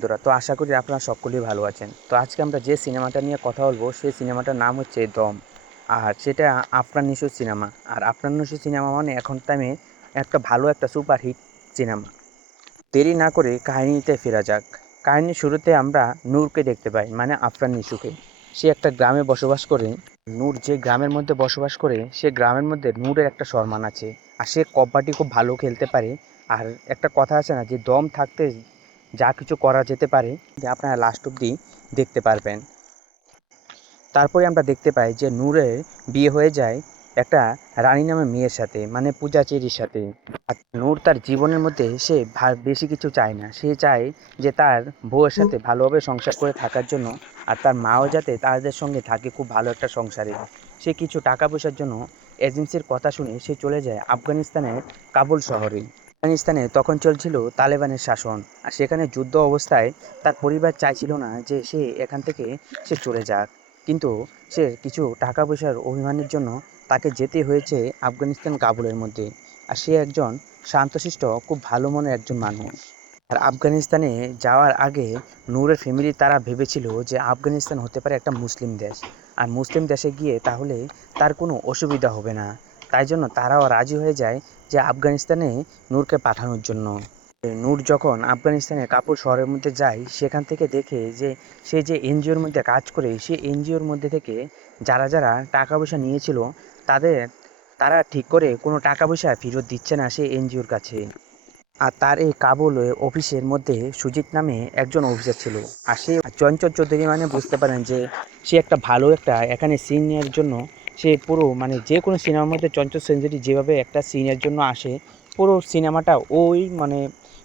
বন্ধুরা, তো আশা করি আপনারা সকলেই ভালো আছেন। তো আজকে আমরা যে সিনেমাটা নিয়ে কথা বলবো সেই সিনেমাটার নাম হচ্ছে দম। আর সেটা আফরান নিশোর সিনেমা। আর আফরান নিশোর সিনেমা মানে এখন টাইমে একটা ভালো একটা সুপারহিট সিনেমা। দেরি না করে কাহিনীতে ফেরা যাক। কাহিনীর শুরুতে আমরা নূরকে দেখতে পাই, মানে আফরান নিশোকে। সে একটা গ্রামে বসবাস করে। নূর যে গ্রামের মধ্যে বসবাস করে সে গ্রামের মধ্যে নূরের একটা সম্মান আছে। আর সে কবাডি খুব ভালো খেলতে পারে। আর একটা কথা আছে না, যে দম থাকতে যা কিছু করা যেতে পারে, যে আপনারা লাস্ট অব্দি দেখতে পারবেন। তারপরে আমরা দেখতে পাই যে নূরের বিয়ে হয়ে যায় একটা রানী নামে মেয়ের সাথে, মানে পূজাচেরির সাথে। আর নূর তার জীবনের মধ্যে সে বেশি কিছু চায় না। সে চায় যে তার বউয়ের সাথে ভালোভাবে সংসার করে থাকার জন্য। আর তার মাও যাতে তাদের সঙ্গে থাকে খুব ভালো একটা সংসারে। সে কিছু টাকা পয়সার জন্য এজেন্সির কথা শুনে সে চলে যায় আফগানিস্তানের কাবুল শহরে। আফগানিস্তানে তখন চলছিল তালেবানের শাসন। আর সেখানে যুদ্ধ অবস্থায় তার পরিবার চাইছিল না যে সে এখান থেকে সে চলে যাক। কিন্তু সে কিছু টাকা পয়সার অভিমানের জন্য তাকে যেতে হয়েছে আফগানিস্তান কাবুলের মধ্যে। আর সে একজন শান্তশিষ্ট খুব ভালো মনের একজন মানুষ। আর আফগানিস্তানে যাওয়ার আগে নূরের ফ্যামিলি তারা ভেবেছিল যে আফগানিস্তান হতে পারে একটা মুসলিম দেশ। আর মুসলিম দেশে গিয়ে তাহলে তার কোনো অসুবিধা হবে না। তাই জন্য তারাও রাজি হয়ে যায় যে আফগানিস্তানে নূরকে পাঠানোর জন্য। নূর যখন আফগানিস্তানের কাপুর শহরের মধ্যে যায়, সেখান থেকে দেখে যে সে যে এনজিওর মধ্যে কাজ করে, সে এনজিওর মধ্যে থেকে যারা যারা টাকা পয়সা নিয়েছিল তাদের তারা ঠিক করে কোনো টাকা পয়সা ফেরত দিচ্ছে না সে এনজিওর কাছে। আর তার এই কাবুল অফিসের মধ্যে সুজিত নামে একজন অফিসার ছিল। আর সে চঞ্চল চৌধুরী, মানে বুঝতে পারেন যে সে একটা ভালো একটা এখানে সিনের জন্য সে পুরো, মানে যে কোনো সিনেমার মধ্যে চঞ্চল চৌধুরী যেভাবে একটা সিনের জন্য আসে, পুরো সিনেমাটা ওই মানে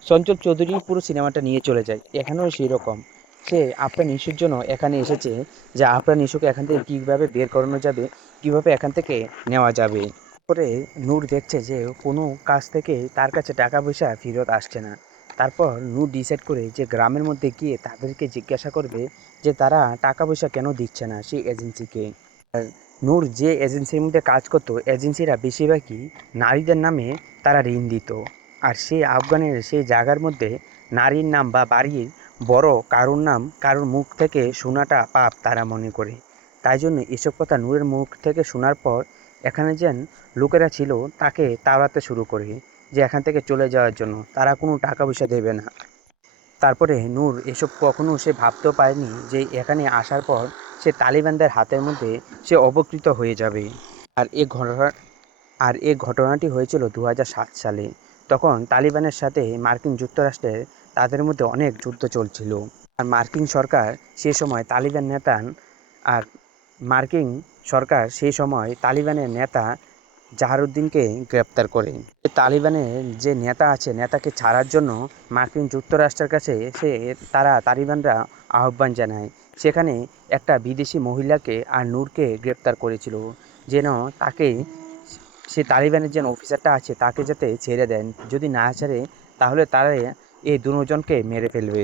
চঞ্চল চৌধুরী পুরো সিনেমাটা নিয়ে চলে যায়। এখানেও সেই রকম সে আফরান নিশোর জন্য এখানে এসেছে, যে আফরান নিশোকে এখান থেকে কীভাবে বের করানো যাবে, কীভাবে এখান থেকে নেওয়া যাবে। করে নূর দেখছে যে কোনো কাজ থেকে তার কাছে টাকা পয়সা ফেরত আসছে না। তারপর নূর ডিসাইড করে যে গ্রামের মধ্যে গিয়ে তাদেরকে জিজ্ঞাসা করবে যে তারা টাকা পয়সা কেন দিচ্ছে না সেই এজেন্সিকে। আর নূর যে এজেন্সির মধ্যে কাজ করতো, এজেন্সিরা বেশিরভাগই নারীদের নামে তারা ঋণ দিত। আর সেই আফগানের সেই জায়গার মধ্যে নারীর নাম বা বাড়ির বড় কারুর নাম কারুর মুখ থেকে শোনাটা পাপ তারা মনে করে। তাই জন্য এসব কথা নূরের মুখ থেকে শোনার পর এখানে যেন লোকেরা ছিল তাকে তাড়াতে শুরু করে, যে এখান থেকে চলে যাওয়ার জন্য তারা কোনো টাকা পয়সা দেবে না। তারপরে নূর এসব কখনো সে ভাবতেও পারেনি যে এখানে আসার পর সে তালিবানদের হাতের মধ্যে সে অপকৃত হয়ে যাবে। আর এ ঘটনা আর এ ঘটনাটি হয়েছিল 2007 সালে। তখন তালিবানের সাথে মার্কিন যুক্তরাষ্ট্রের তাদের মধ্যে অনেক যুদ্ধ চলছিল। আর মার্কিন সরকার সে সময় তালিবান নেতা আর মার্কিন সরকার সেই সময় তালিবানের নেতা জাহারুদ্দিনকে গ্রেপ্তার করে। তালিবানের যে নেতা আছে, নেতাকে ছাড়ার জন্য মার্কিন যুক্তরাষ্ট্রের কাছে তারা তালিবানরা আহ্বান জানায়। সেখানে একটা বিদেশি মহিলাকে আর নূরকে গ্রেপ্তার করেছিল, যেন তাকে সে তালিবানের যে অফিসারটা আছে তাকে যাতে ছেড়ে দেন। যদি না ছাড়ে তাহলে তারা এই দুজনকে মেরে ফেলবে।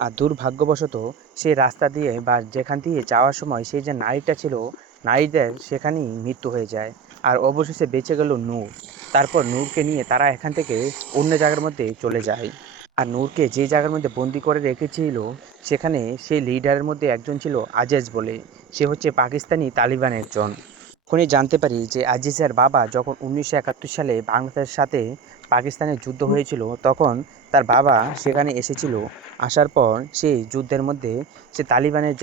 আর দুর্ভাগ্যবশত সে রাস্তা দিয়ে বা যেখান দিয়ে যাওয়ার সময় সেই যে নারীটা ছিল, নারীদের সেখানেই মৃত্যু হয়ে যায়। আর অবশেষে বেঁচে গেল নূর। তারপর নূরকে নিয়ে তারা এখান থেকে অন্য জায়গার মধ্যে চলে যায়। আর নূরকে যে জায়গার মধ্যে বন্দি করে রেখেছিল, সেখানে সেই লিডারের মধ্যে একজন ছিল আজেজ বলে। সে হচ্ছে পাকিস্তানি তালিবানের একজন। তখনই জানতে পারি যে আজিজের বাবা যখন 1971 সালে বাংলাদেশের সাথে পাকিস্তানের যুদ্ধ হয়েছিল, তখন তার বাবা সেখানে এসেছিল। আসার পর সেই যুদ্ধের মধ্যে সে তালিবানের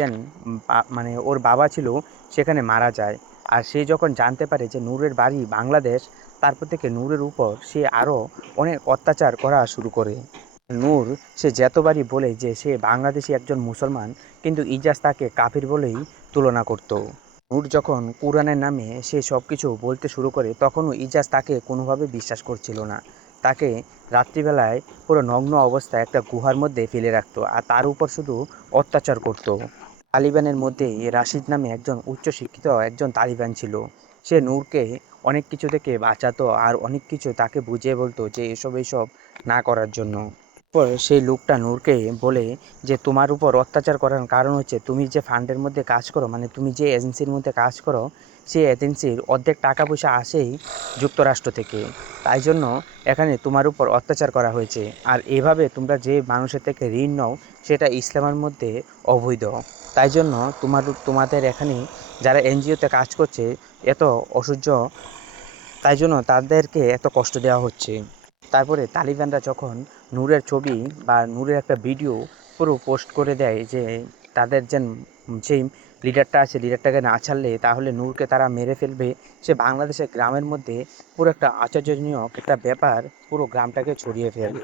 মানে ওর বাবা ছিল সেখানে মারা যায়। আর সে যখন জানতে পারে যে নূরের বাড়ি বাংলাদেশ, তারপর থেকে নূরের উপর সে আরও অনেক অত্যাচার করা শুরু করে। নূর সে যতবারই বলে যে সে বাংলাদেশি একজন মুসলমান, কিন্তু ইজাজ তাকে কাফির বলেই তুলনা করত। নূর যখন কুরআনের নামে সে সব কিছু বলতে শুরু করে, তখনও ইজাজ তাকে কোনোভাবে বিশ্বাস করছিল না। তাকে রাত্রিবেলায় পুরো নগ্ন অবস্থায় একটা গুহার মধ্যে ফেলে রাখতো আর তার উপর শুধু অত্যাচার করত। তালিবানের মধ্যে রাশিদ নামে একজন উচ্চশিক্ষিত একজন তালিবান ছিল। সে নূরকে অনেক কিছু থেকে বাঁচাতো আর অনেক কিছু তাকে বুঝিয়ে বলতো যে এসব না করার জন্য। পর সেই লোকটা নূরকে বলে যে তোমার উপর অত্যাচার করার কারণ হচ্ছে তুমি যে ফান্ডের মধ্যে কাজ করো, মানে তুমি যে এজেন্সির মধ্যে কাজ করো, সেই এজেন্সির অর্ধেক টাকা পয়সা আসেই যুক্তরাষ্ট্র থেকে। তাই জন্য এখানে তোমার উপর অত্যাচার করা হয়েছে। আর এভাবে তোমরা যে মানুষের থেকে ঋণ নাও সেটা ইসলামের মধ্যে অবৈধ। তাই জন্য তোমাদের এখানে যারা এনজিওতে কাজ করছে এত অসহ্য, তাই জন্য তাদেরকে এত কষ্ট দেওয়া হচ্ছে। তারপরে তালিবানরা যখন নূরের ছবি বা নূরের একটা ভিডিও পুরো পোস্ট করে দেয় যে তাদের যেই লিডারটা আছে লিডারটাকে না ছাড়লে তাহলে নূরকে তারা মেরে ফেলবে, সে বাংলাদেশের গ্রামের মধ্যে পুরো একটা আশ্চর্যজনক একটা ব্যাপার পুরো গ্রামটাকে ছড়িয়ে ফেলে।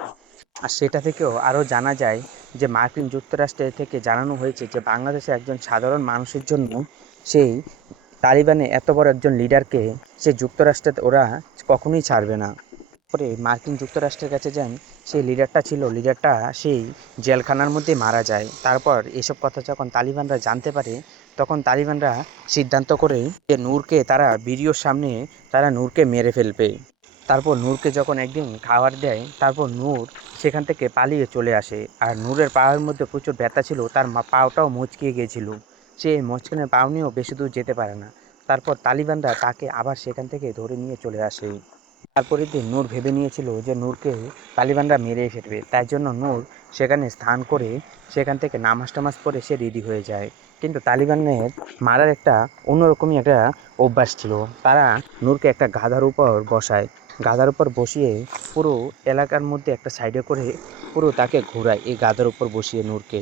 আর সেটা থেকেও আরও জানা যায় যে মার্কিন যুক্তরাষ্ট্রের থেকে জানানো হয়েছে যে বাংলাদেশে একজন সাধারণ মানুষের জন্য সেই তালিবানে এত বড় একজন লিডারকে সে যুক্তরাষ্ট্রে ওরা কখনোই ছাড়বে না। পরে মার্কিন যুক্তরাষ্ট্রের কাছে যান, সেই লিডারটা সেই জেলখানার মধ্যে মারা যায়। তারপর এসব কথা যখন তালিবানরা জানতে পারে তখন তালিবানরা সিদ্ধান্ত করে যে নূরকে তারা ভিডিওর সামনে তারা নূরকে মেরে ফেলবে। তারপর নূরকে যখন একদিন খাবার দেয় তারপর নূর সেখান থেকে পালিয়ে চলে আসে। আর নূরের পায়ের মধ্যে প্রচুর ব্যথা ছিল, তার পাওটাও মচকে গিয়েছিল, সে মাঝখানে পাও নিয়েও বেশি দূর যেতে পারে না। তারপর তালিবানরা তাকে আবার সেখান থেকে ধরে নিয়ে চলে আসে। তারপরের দিন নূর ভেবে নিয়েছিল যে নূরকে তালিবানরা মেরেই ফেলবে, তাই জন্য নূর সেখানে স্নান করে সেখান থেকে নামাজ টামাজ পড়ে সে রেডি হয়ে যায়। কিন্তু তালিবানের মারার একটা অন্যরকমই একটা অভ্যাস ছিল। তারা নূরকে একটা গাধার উপর বসায়, গাধার উপর বসিয়ে পুরো এলাকার মধ্যে একটা সাইডে করে পুরো তাকে ঘোরায় এই গাধার উপর বসিয়ে নূরকে।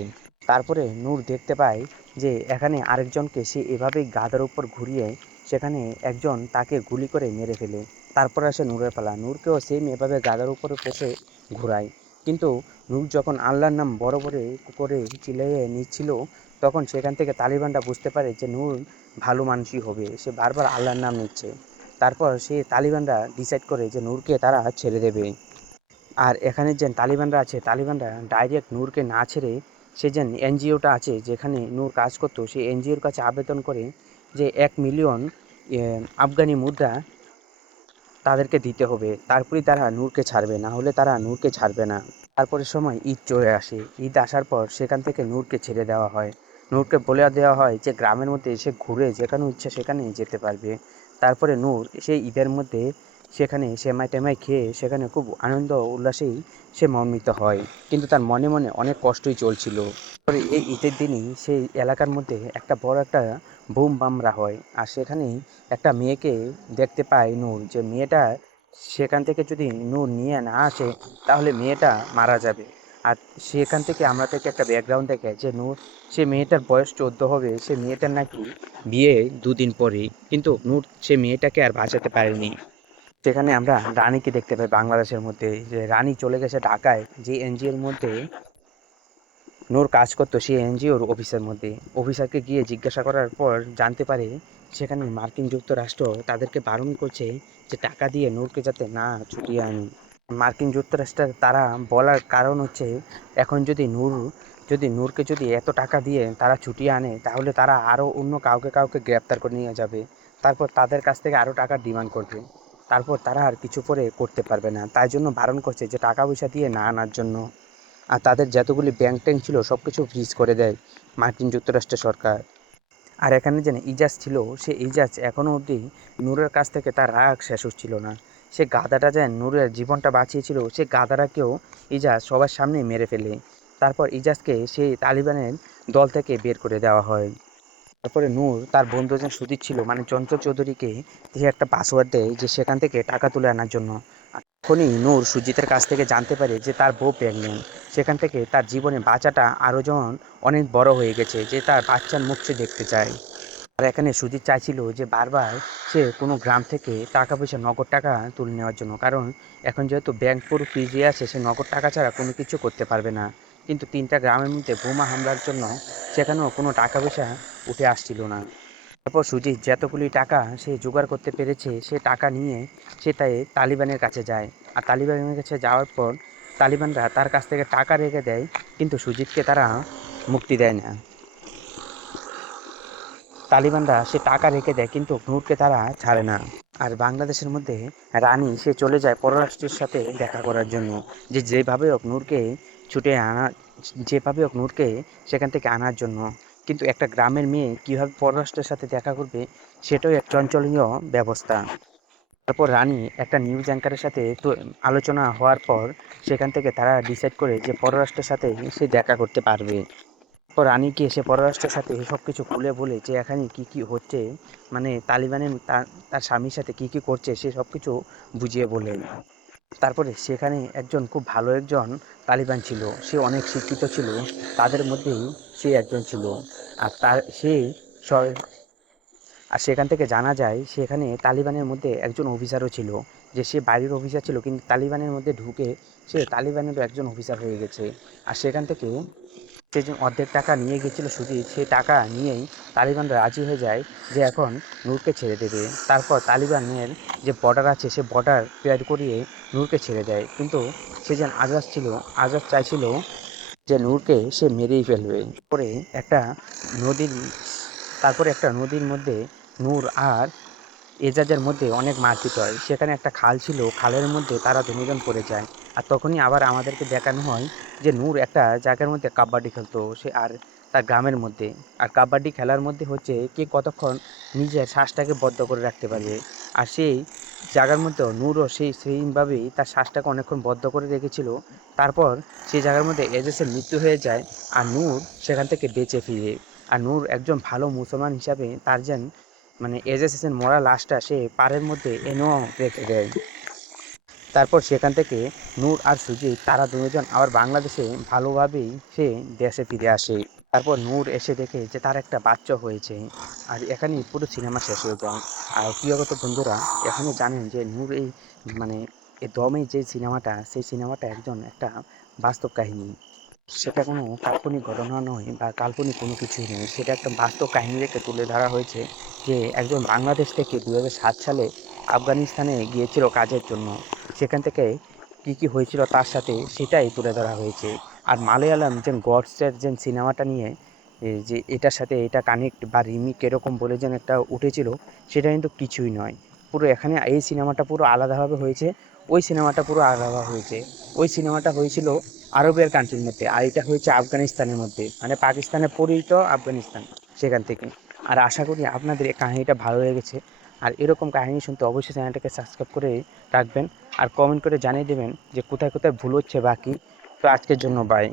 তারপরে নূর দেখতে পায় যে এখানে আরেকজনকে সে এভাবেই গাধার উপর ঘুরিয়ে সেখানে একজন তাকে গুলি করে মেরে ফেলে। তারপর আসে নূরের পালা, নূরকেও সেম এভাবে গাধার উপরে বসে ঘোরায়। কিন্তু নূর যখন আল্লাহর নাম বড় বড় করে চিল্লিয়ে নিচ্ছিল তখন সেখান থেকে তালিবানরা বুঝতে পারে যে নূর ভালো মানুষই হবে, সে বারবার আল্লাহর নাম নিচ্ছে। তারপর সে তালিবানরা ডিসাইড করে যে নূরকে তারা ছেড়ে দেবে। আর এখানে যে তালিবানরা আছে তালিবানরা ডাইরেক্ট নূরকে না ছেড়ে সে যে এনজিওটা আছে যেখানে নূর কাজ করতো সেই এনজিওর কাছে আবেদন করে যে 1 মিলিয়ন আফগানি মুদ্রা তাদেরকে দিতে হবে, তারপরেই তারা নূরকে ছাড়বে, না হলে তারা নূরকে ছাড়বে না। তারপরে সময় ঈদ চলে আসে, ঈদ আসার পর সেখান থেকে নূরকে ছেড়ে দেওয়া হয়। নূরকে বলে দেওয়া হয় যে গ্রামের মধ্যে এসে ঘুরে যেখানে ইচ্ছা সেখানে যেতে পারবে। তারপরে নূর সেই ঈদের মধ্যে সেখানে সেমাই টেমাই খেয়ে সেখানে খুব আনন্দ উল্লাসেই সে মনোনীত হয়, কিন্তু তার মনে মনে অনেক কষ্টই চলছিল। পরে এই ঈদের দিনই সেই এলাকার মধ্যে একটা বড় একটা বুম বামরা হয়, আর সেখানেই একটা মেয়েকে দেখতে পায় নূর, যে মেয়েটা সেখান থেকে যদি নূর নিয়ে না আসে তাহলে মেয়েটা মারা যাবে। আর সেখান থেকে আমরা থেকে একটা ব্যাকগ্রাউন্ড দেখে যে নূর, সে মেয়েটার বয়স 14 হবে, সে মেয়েটার নাকি বিয়ে 2 দিন পরেই, কিন্তু নূর সে মেয়েটাকে আর বাঁচাতে পারেনি। সেখানে আমরা রানীকে দেখতে পাই বাংলাদেশের মধ্যে, যে রানী চলে গেছে ঢাকায় যে এনজিওর মধ্যে নূর কাজ করতো সেই এনজিওর অফিসের মধ্যে। অফিসারকে গিয়ে জিজ্ঞাসা করার পর জানতে পারে সেখানে মার্কিন যুক্তরাষ্ট্র তাদেরকে বারণ করছে যে টাকা দিয়ে নূরকে যাতে না ছুটিয়ে আনি। মার্কিন যুক্তরাষ্ট্রের তারা বলার কারণ হচ্ছে এখন যদি নূরকে যদি এত টাকা দিয়ে তারা ছুটিয়ে আনে তাহলে তারা আরও অন্য কাউকে গ্রেপ্তার করে নিয়ে যাবে, তারপর তাদের কাছ থেকে আরও টাকার ডিমান্ড করবে, তারপর তারা আর কিছু পরে করতে পারবে না। তাই জন্য বারণ করছে যে টাকা পয়সা দিয়ে না আনার জন্য। আর তাদের যতগুলি ব্যাংক ট্যাঙ্ক ছিল সব কিছু ফ্রিজ করে দেয় মার্কিন যুক্তরাষ্ট্রের সরকার। আর এখানে যে ইজাজ ছিল সে ইজাজ এখনও অবধি নূরের কাছ থেকে তার রাগ শেষ হচ্ছিল না। সে গাধাটা যেন নূরের জীবনটা বাঁচিয়েছিল সে গাধাটাকেও ইজাজ সবার সামনে মেরে ফেলে। তারপর ইজাজকে সেই তালিবানের দল থেকে বের করে দেওয়া হয়। তারপরে নূর তার বন্ধু যে সুধীর ছিল মানে চঞ্চল চৌধুরীকে সে একটা পাসওয়ার্ড দেয় যে সেখান থেকে টাকা তুলে আনার জন্য। তখনই নূর সুজিতের কাছ থেকে জানতে পারে যে তার বউ প্রেগনেন্ট। সেখান থেকে তার জীবনে বাচ্চাটা আরও যেমন অনেক বড় হয়ে গেছে যে তার বাচ্চার মুখ সে দেখতে চায়। আর এখানে সুজিত চাইছিল যে বারবার সে কোনো গ্রাম থেকে টাকা পয়সা নগদ টাকা তুলে নেওয়ার জন্য, কারণ এখন যেহেতু ব্যাংক পুরো ফ্রিজে আছে সে নগদ টাকা ছাড়া কোনো কিছু করতে পারবে না। কিন্তু 3টা গ্রামের মধ্যে বোমা হামলার জন্য সেখানেও কোনো টাকা পয়সা উঠে আসছিল না। তারপর সুজিত যতগুলি টাকা সে জোগাড় করতে পেরেছে সে টাকা নিয়ে সে তাই তালিবানের কাছে যায়। আর তালিবানের কাছে যাওয়ার পর তালিবানরা তার কাছ থেকে টাকা রেখে দেয়, কিন্তু সুজিতকে তারা মুক্তি দেয় না। তালিবানরা সে টাকা রেখে দেয় কিন্তু নূরকে তারা ছাড়ে না। আর বাংলাদেশের মধ্যে রানী সে চলে যায় পররাষ্ট্রের সাথে দেখা করার জন্য, যে যেভাবে হোক নূরকে ছুটে আনা, যেভাবে হোক নূরকে সেখান থেকে আনার জন্য। কিন্তু একটা গ্রামের মেয়ে কীভাবে পররাষ্ট্রের সাথে দেখা করবে, সেটাও এক চঞ্চলীয় ব্যবস্থা। তারপর রানী একটা নিউজ অ্যাঙ্কারের সাথে তো আলোচনা হওয়ার পর সেখান থেকে তারা ডিসাইড করে যে পররাষ্ট্রের সাথে সে দেখা করতে পারবে। তো রানীকে সে পররাষ্ট্রের সাথে সব কিছু খুলে বলে যে এখানে কি কি হচ্ছে, মানে তালিবানের তার তার স্বামীর সাথে কি কি করছে সে সব কিছু বুঝিয়ে বলেন। তারপরে সেখানে একজন খুব ভালো একজন তালিবান ছিল, সে অনেক শিক্ষিত ছিল, তাদের মধ্যেই সে একজন ছিল। আর তার সেই আর সেখান থেকে জানা যায় সেখানে তালিবানের মধ্যে একজন অফিসারও ছিল, যে সে বাইরের অফিসার ছিল কিন্তু তালিবানের মধ্যে ঢুকে সে তালিবানেরও একজন অফিসার হয়ে গেছে। আর সেখান থেকে সে যে অর্ধেক টাকা নিয়ে গেছিলো সুজিত, সেই টাকা নিয়েই তালিবানরা রাজি হয়ে যায় যে এখন নূরকে ছেড়ে দেবে। তারপর তালিবানের যে বর্ডার আছে সে বর্ডার ক্লিয়ার করিয়ে নূরকে ছেড়ে দেয়। কিন্তু সে যে আজাদ ছিল, আজাদ চাইছিল যে নূরকে সে মেরেই ফেলবে। পরে একটা নদীর তারপরে একটা নদীর মধ্যে নূর আর এজাজের মধ্যে অনেক মারপিট হয়। সেখানে একটা খাল ছিল, খালের মধ্যে তারা দুজন পড়ে যায়। আর তখনই আবার আমাদেরকে দেখানো হয় যে নূর একটা জায়গার মধ্যে কাবাডি খেলতো, সে আর তার গ্রামের মধ্যে। আর কাবাডি খেলার মধ্যে হচ্ছে কে কতক্ষণ নিজের শ্বাসটাকে বদ্ধ করে রাখতে পারবে। আর সেই জায়গার মধ্যেও নূরও সেইভাবেই তার শ্বাসটাকে অনেকক্ষণ বদ্ধ করে রেখেছিল। তারপর সেই জায়গার মধ্যে এজেসের মৃত্যু হয়ে যায় আর নূর সেখান থেকে বেঁচে ফিরে। আর নূর একজন ভালো মুসলমান হিসাবে তার যেন মানে এজেসের মরা লাশটা সে পাড়ের মধ্যে এনেও রেখে দেয়। তারপর সেখান থেকে নূর আর সুজিত তারা দুজন আবার বাংলাদেশে ভালোভাবেই সে দেশে ফিরে আসে। তারপর নূর এসে দেখে যে তার একটা বাচ্চা হয়েছে। আর এখানেই পুরো সিনেমা শেষ হয়ে যায়। আর প্রিয়গত বন্ধুরা, এখনও জানেন যে নূর এই মানে এই দমে যে সিনেমাটা, সেই সিনেমাটা একটা বাস্তব কাহিনী। সেটা কোনো কাল্পনিক ঘটনা নয় বা কাল্পনিক কোনো কিছুই নয়, সেটা একটা বাস্তব কাহিনী থেকে তুলে ধরা হয়েছে। যে একজন বাংলাদেশ থেকে 2007 সালে আফগানিস্তানে গিয়েছিল কাজের জন্য, সেখান থেকে কী কী হয়েছিল তার সাথে সেটাই তুলে ধরা হয়েছে। আর মালয়ালম যে গডসের যে সিনেমাটা নিয়ে যে এটার সাথে এটা কানেক্ট বা রিমিক এরকম বলে যেন একটা উঠেছিল, সেটা কিন্তু কিছুই নয়। পুরো এখানে এই সিনেমাটা পুরো আলাদাভাবে হয়েছে, ওই সিনেমাটা পুরো আলাদাভাবে হয়েছে। ওই সিনেমাটা হয়েছিল আরবের কান্ট্রির মধ্যে, আর এটা হয়েছে আফগানিস্তানের মধ্যে, মানে পাকিস্তানের পরিহিত আফগানিস্তান সেখান থেকে। আর আশা করি আপনাদের এই কাহিনিটা ভালো লেগেছে। আর এরকম কাহিনী শুনতে অবশ্যই চ্যানেলটাকে সাবস্ক্রাইব করে রাখবেন। আর কমেন্ট করে জানিয়ে দেবেন যে কোথায় কোথায় ভুল হচ্ছে বাকি। তো আজকের জন্য বাই।